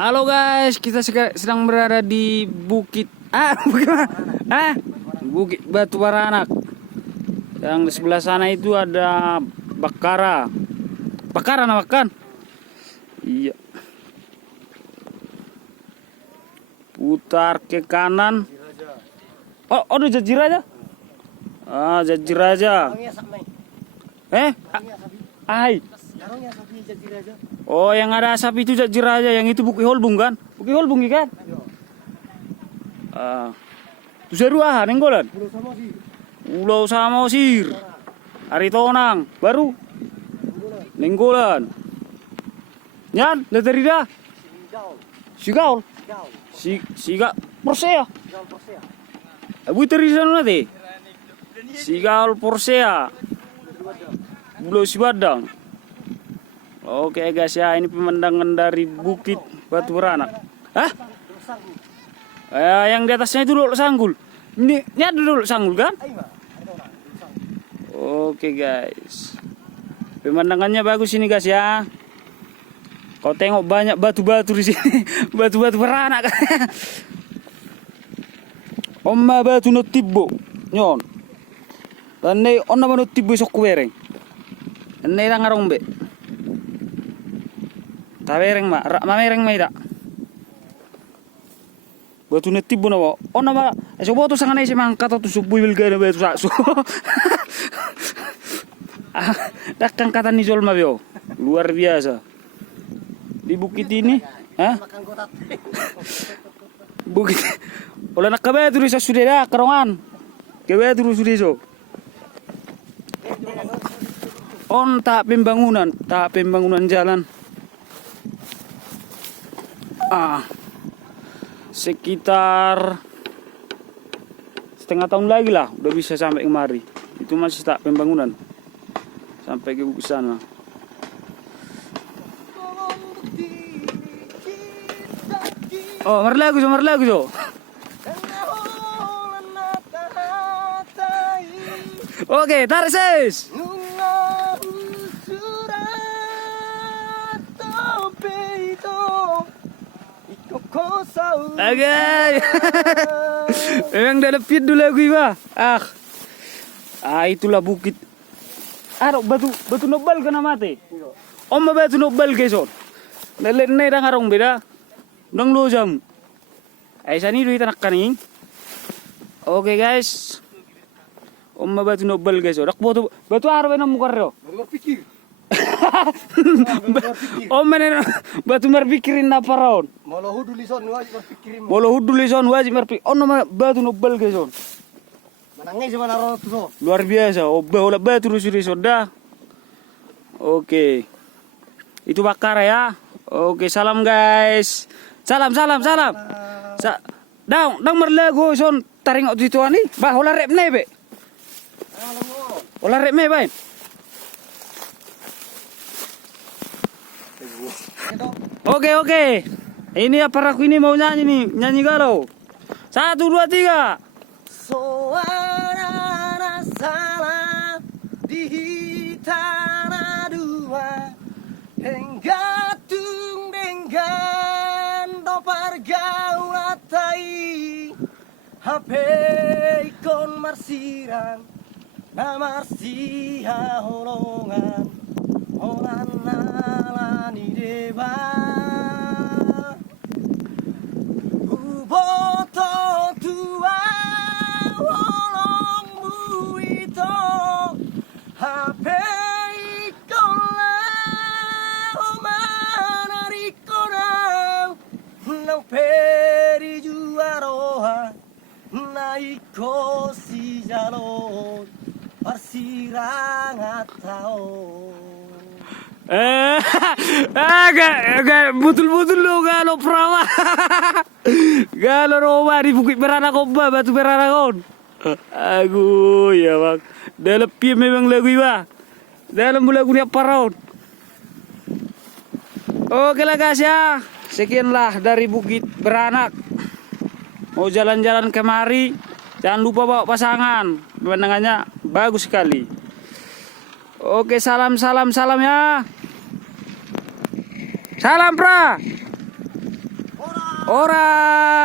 Halo guys, kita sedang berada di Bukit Bukit Batu Baranak. Yang di sebelah sana itu ada Bakara. Bakara namakan? Iya. Putar ke kanan. Oh, ada Jajiraja. Ah, Jajiraja. Ai. Oh, yang ada asap itu Jajiraja, yang itu Bukit Holbung kan? Bukit Holbung kan? Tu seruahan nenggolan. Pulau Samosir. Aritonang, baru nenggolan. Nyan, leterida. Sigaul. Siga Porsea. Abu terisan nanti. Sigaul Porsea. Pulau Sibadang. Oke guys ya, ini pemandangan dari Bukit Batu Baranak. Hah? Yang di atasnya itu dulu sanggul. Ini ada dulu sanggul kan? Oke guys. Pemandangannya bagus ini guys ya. Kau tengok banyak batu-batu di sini. Batu-batu beranak kan. Omma batu no tibbo. Nyon. Dan ini onna no tibbo sok kuwereng. Ini lang arong be. Tawereng ma, mamereng ma ida. Batu no tibbo no. Onna ma, so boto sangane si mangkat tu subuh bilga na batu sakso. Dakang kata ni Zolma beo. Luar biasa. Di bukit ini, bukit. Oleh nak kabe terus sudah dah kerongan. Kabe terus sudah so. On tak pembangunan jalan. Sekitar setengah tahun lagi lah, udah bisa sampai kemari. Itu masih tak pembangunan. Sampai ke sana. Oh, marlagu so. Oke, tarik sis. Oke. Memang dah lepit dulu lagu iba. Itulah bukit. Batu nobel kena mati. Batu nobel keson. Lelet nai dah ngarong beda. Nang lo jam. Aisyah ni duit anak kaning. Oke guys. Batu nobel guys. Dak batu arwe na mukar ro. Berpikir. Batu berpikirin apa raon. Molo hudulison wajib berpikir. Batu nobel guys. Manangnya cuma naro tuh. Luar biasa. Batu rusuri dah. Oke. Itu bakar ya. Oke, salam guys. Salam. Dang merlego son taring waktu itu ani. Bah olah rep be. Olah rep bain. Oke. Ini aparaku ini mau nyanyi nih, nyanyi galau. 1, 2, 3. Suara salah di tanah dua hingga pergaulatai HP ikon marsiran namarsia holongan holan nalani deba uboto tua holong buito HP peri juaroha naiko si jalo parsirang atau Betul lo galo perawa. Galo Roma di Bukit Baranak Batu Baranak. Aku ya bang. Dalam pia memang lagu iba. Dalam lagu ni apa raun. Oke lah guys ya. Sekianlah dari Bukit Baranak. Mau jalan-jalan kemari, jangan lupa bawa pasangan. Pemandangannya bagus sekali. Oke, salam ya. Salam pra. Ora.